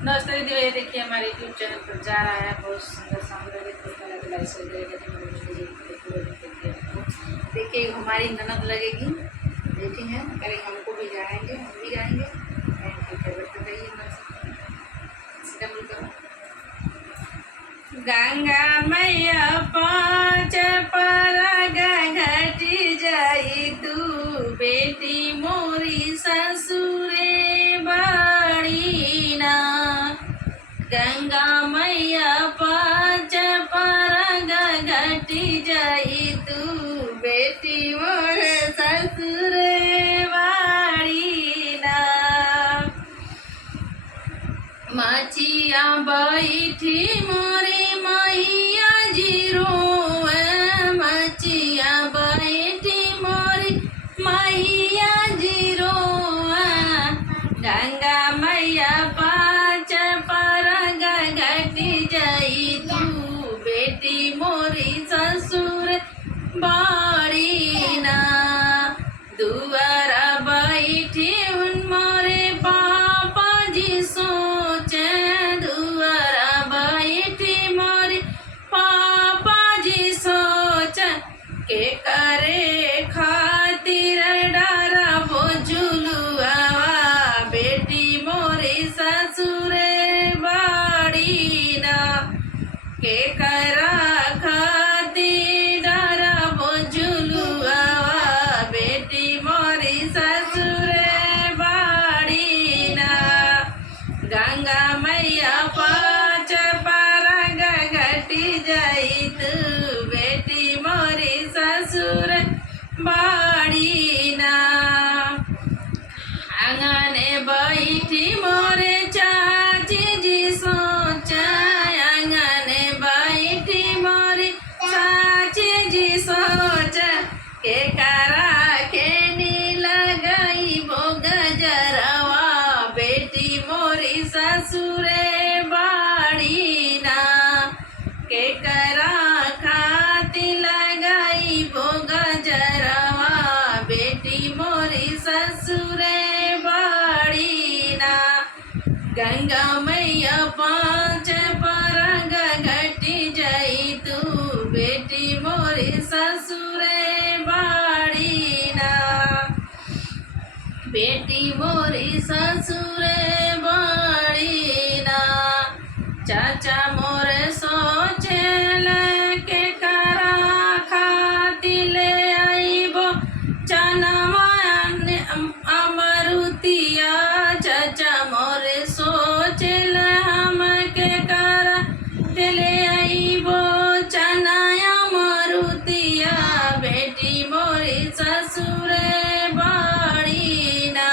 नमस्ते दीदी, ये देखिए हमारे यूट्यूब चैनल पर जा रहा है बहुत सुंदर शानदार देखिए हमारी ननद लगेगी, बैठी हैं, कल हमको भी जाएंगे, हम भी जाएंगे। गंगा मैया पाँच परग घटी जाई तू, बेटी मोरी ससुरे बाड़ी ना। गंगा मैया पाँच परग घटी जाई तू, बेटी मोर ससुरे बाड़ी ना। मचिया बैठी मोरी मैया जीरो, मचिया बैठी मोरी मैया जीरो। गंगा मैया पाँच परग घटी जाई तू, बेटी मोरी ससुर बाड़ी ना। दुआरा बैठी उन मोरे पापा जी सोच, दुआरा बैठी मोरे पापा जी सोच, के करे खातिर डारा वो झुलुआ, बेटी मोरी ससुरे बाड़ी ना। के करा खातिर डारा वो झुलुआ, बेटी मोरी ससुरे बाड़ी ना। गंगा मैया पाँच परग घटी जाई तू, बेटी मोरी ससुर बाड़ी ना। आंगने बैठी मोरे चाची जी सोच, आंगने बैठी मोरी चाची जी सोच, के करा के नी लगाई वो गजरवा, बेटी मोरी ससुरे बाड़ी ना। के करा खाती लगाई वो गजरवा, बेटी मोरी ससुरे बाड़ी ना। गंगा मैया पाँच परग घटी जाई तू, बेटी मोरी ससुरे बाड़ी ना। बेटी मोरी ससुरे बाड़ी ना। चाचा मोरे सोचेल के करा खाती ले आईबो चनवा अमरुतिया, चाचा मोरे सोचेल हम के करा ले आईबो चनाया मरुतिया, बेटी मोरी ससुरे बाड़ी ना।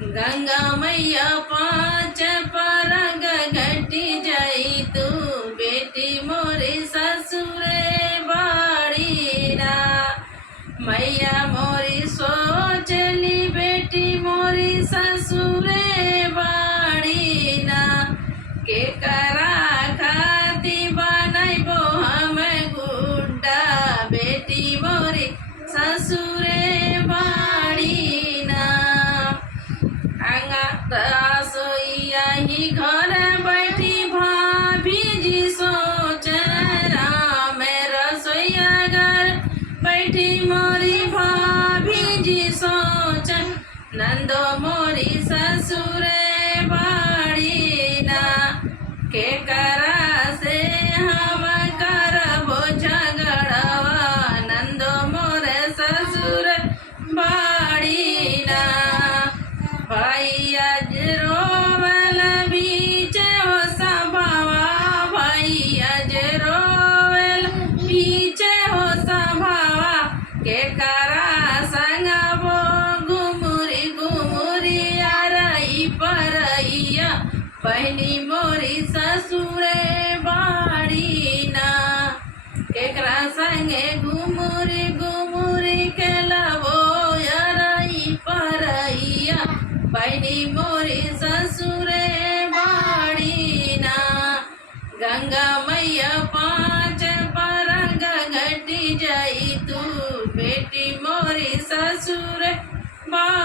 गंगा मैया पाँच परग घटी जाई तू, बेटी मोरी ससुरे बाड़ी ना। मैया मोरी सोचली बेटी मोरी ससुरे बाड़ी ना। के करा खाती बनाइबो हम गुड्डा, बेटी मोरी ससुरे बाड़ी ना। रसोईया ही घर बैठी भाभी जी सोच, राम रसोईया घर बैठी मोरी भाभी जी सोच, नंदो मोरी ससुरे बाड़ी ना। के करा से हम करबो झगड़वा, नंदो मोरे ससुर बाड़ी ना। भाई आज रोवल बीच हो सभावा, भाई आज रोवल बीच हो सभावा, के करा संगबो घुमुरी घुमुरी आरई परैया, पहली मोरी ससुरे बाड़ी ना। केकरा संगे घुमुरी घुमुरी खेलबो आरई परैया, पहली मोरी ससुरे बाड़ी ना। गंगा मैया पाँच परग घटी जाई तू, बेटी मोरी ससुर बाड़ी।